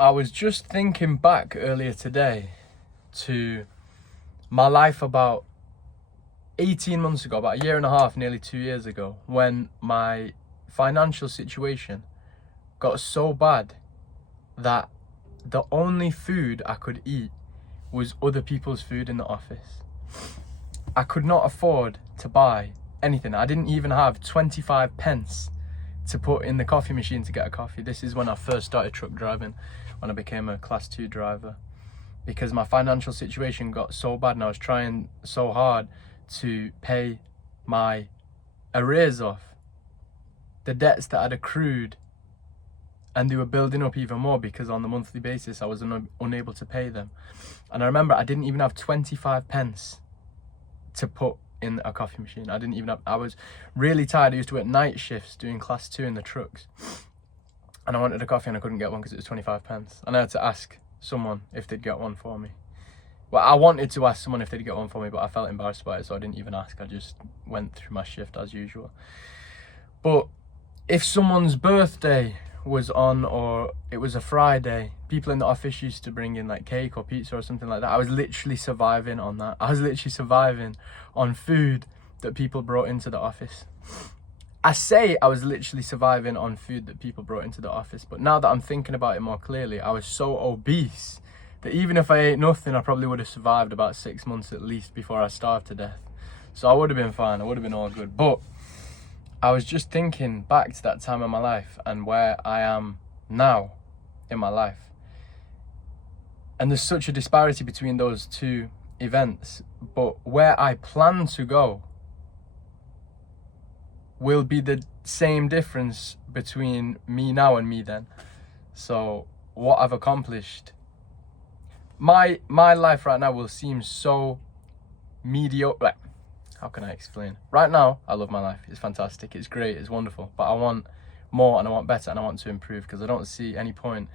I was just thinking back earlier today to my life about 18 months ago, about a year and a half, nearly 2 years ago, when my financial situation got so bad that the only food I could eat was other people's food in the office. I could not afford to buy anything. I didn't even have 25 pence to put in the coffee machine to get a coffee. This is when I first started truck driving, when I became a class 2 driver, because my financial situation got so bad and I was trying so hard to pay my arrears off, the debts that I'd accrued, and they were building up even more because on the monthly basis I was unable to pay them. And I remember I didn't even have 25 pence to put in a coffee machine. I was really tired. I used to work night shifts doing class 2 in the trucks, and I wanted a coffee and I couldn't get one because it was 25 pence, and I had to ask someone if they'd get one for me. Well, I wanted to ask someone if they'd get one for me, but I felt embarrassed about it, so I didn't even ask. I just went through my shift as usual. But if someone's birthday was on, or it was a Friday, people in the office used to bring in like cake or pizza or something like that. I was literally surviving on that. I was literally surviving on food that people brought into the office. I say I was literally surviving on food that people brought into the office, but now that I'm thinking about it more clearly, I was so obese that even if I ate nothing, I probably would have survived about 6 months at least before I starved to death. So I would have been fine. I would have been all good. But I was just thinking back to that time in my life and where I am now in my life. And there's such a disparity between those two events, but where I plan to go will be the same difference between me now and me then. So what I've accomplished, my life right now will seem so mediocre. How can I explain? Right now, I love my life. It's fantastic. It's great. It's wonderful. But I want more and I want better and I want to improve, because I don't see any point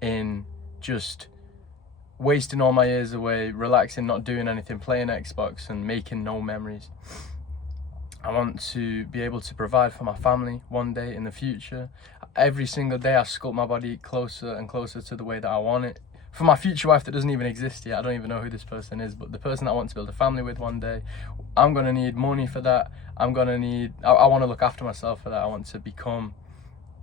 in just wasting all my years away, relaxing, not doing anything, playing Xbox and making no memories. I want to be able to provide for my family one day in the future. Every single day I sculpt my body closer and closer to the way that I want it. For my future wife that doesn't even exist yet, I don't even know who this person is, but the person that I want to build a family with one day, I'm going to need money for that. I want to look after myself for that. I want to become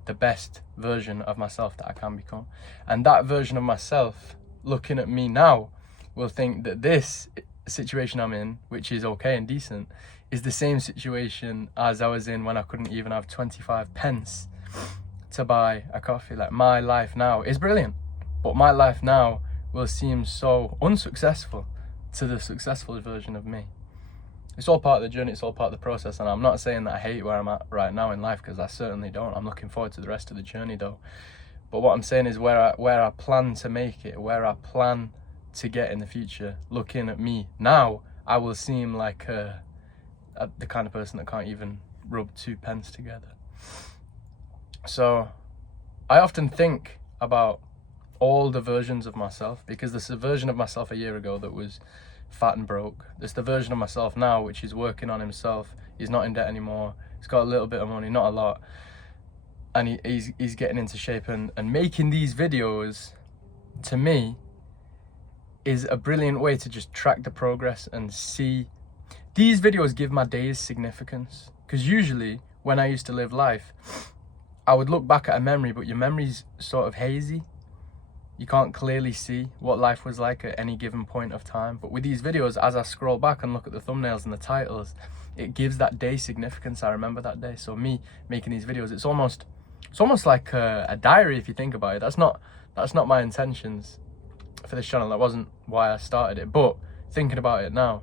the best version of myself that I can become. And that version of myself, looking at me now, will think that this situation I'm in, which is okay and decent, is the same situation as I was in when I couldn't even have 25 pence to buy a coffee. Like, my life now is brilliant, but my life now will seem so unsuccessful to the successful version of me. It's all part of the journey, it's all part of the process, and I'm not saying that I hate where I'm at right now in life, because I certainly don't. I'm looking forward to the rest of the journey though. But what I'm saying is where I plan to make it, where I plan to get in the future, looking at me now, I will seem like the kind of person that can't even rub 2 pence together. So I often think about all the versions of myself, because there's a version of myself a year ago that was fat and broke. There's the version of myself now which is working on himself. He's not in debt anymore. He's got a little bit of money, not a lot, and he's getting into shape, and making these videos to me is a brilliant way to just track the progress and see. These videos give my days significance, because usually when I used to live life, I would look back at a memory, but your memory's sort of hazy. You can't clearly see what life was like at any given point of time. But with these videos, as I scroll back and look at the thumbnails and the titles, it gives that day significance. I remember that day. So me making these videos, it's almost like a diary if you think about it. That's not my intentions for this channel. That wasn't why I started it. But thinking about it now,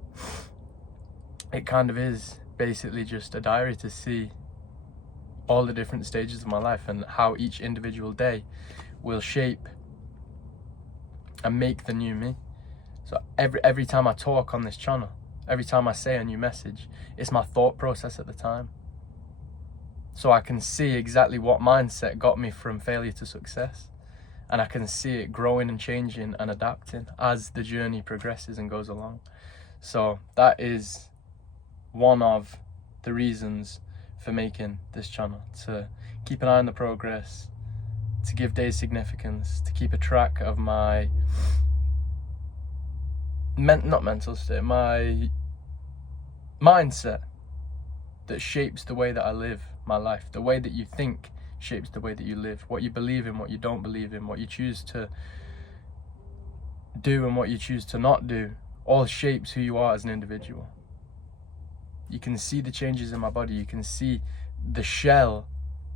it kind of is basically just a diary to see all the different stages of my life and how each individual day will shape and make the new me. So every time I talk on this channel, every time I say a new message, it's my thought process at the time. So I can see exactly what mindset got me from failure to success, and I can see it growing and changing and adapting as the journey progresses and goes along. So that is one of the reasons for making this channel, to keep an eye on the progress, to give days significance, to keep a track of my not mental state, my mindset that shapes the way that I live my life. The way that you think shapes the way that you live. What you believe in, what you don't believe in, what you choose to do and what you choose to not do, all shapes who you are as an individual. You can see the changes in my body. You can see the shell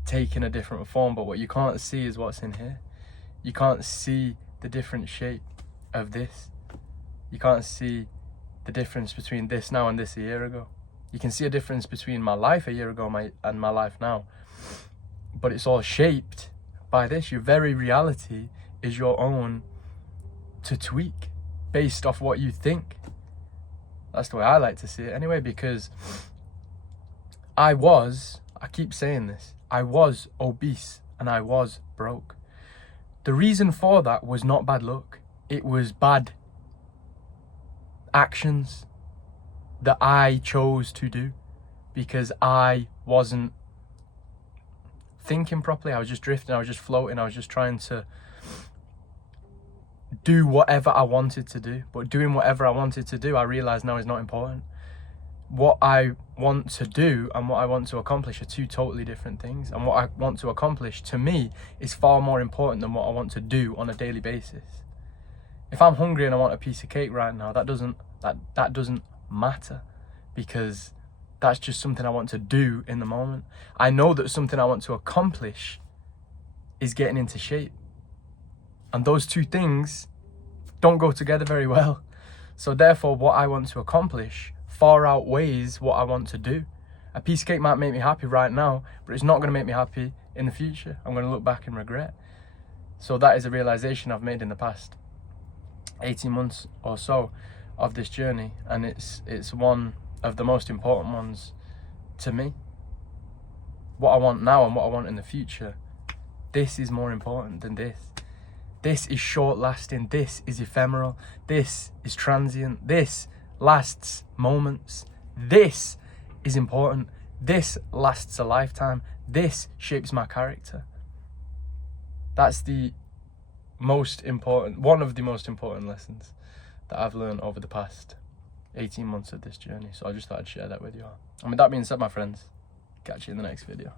taking a different form, but what you can't see is what's in here. You can't see the different shape of this. You can't see the difference between this now and this a year ago. You can see a difference between my life a year ago and my life now, but it's all shaped by this. Your very reality is your own to tweak based off what you think. That's the way I like to see it anyway, because I keep saying this, I was obese and I was broke. The reason for that was not bad luck. It was bad actions that I chose to do because I wasn't thinking properly. I was just drifting, I was just floating, I was just trying to do whatever I wanted to do. But doing whatever I wanted to do, I realize now is not important. What I want to do and what I want to accomplish are two totally different things. And what I want to accomplish, to me, is far more important than what I want to do on a daily basis. If I'm hungry and I want a piece of cake right now, that doesn't matter, because that's just something I want to do in the moment. I know that something I want to accomplish is getting into shape. And those two things don't go together very well. So therefore, what I want to accomplish far outweighs what I want to do. A piece of cake might make me happy right now, but it's not going to make me happy in the future. I'm going to look back and regret. So that is a realization I've made in the past 18 months or so of this journey, and it's one of the most important ones to me. What I want now and what I want in the future, this is more important than this. This is short lasting, this is ephemeral, this is transient, this lasts moments, this is important, this lasts a lifetime, this shapes my character. That's the most important, one of the most important lessons that I've learned over the past 18 months of this journey. So I just thought I'd share that with you all. And with that being said, my friends, catch you in the next video.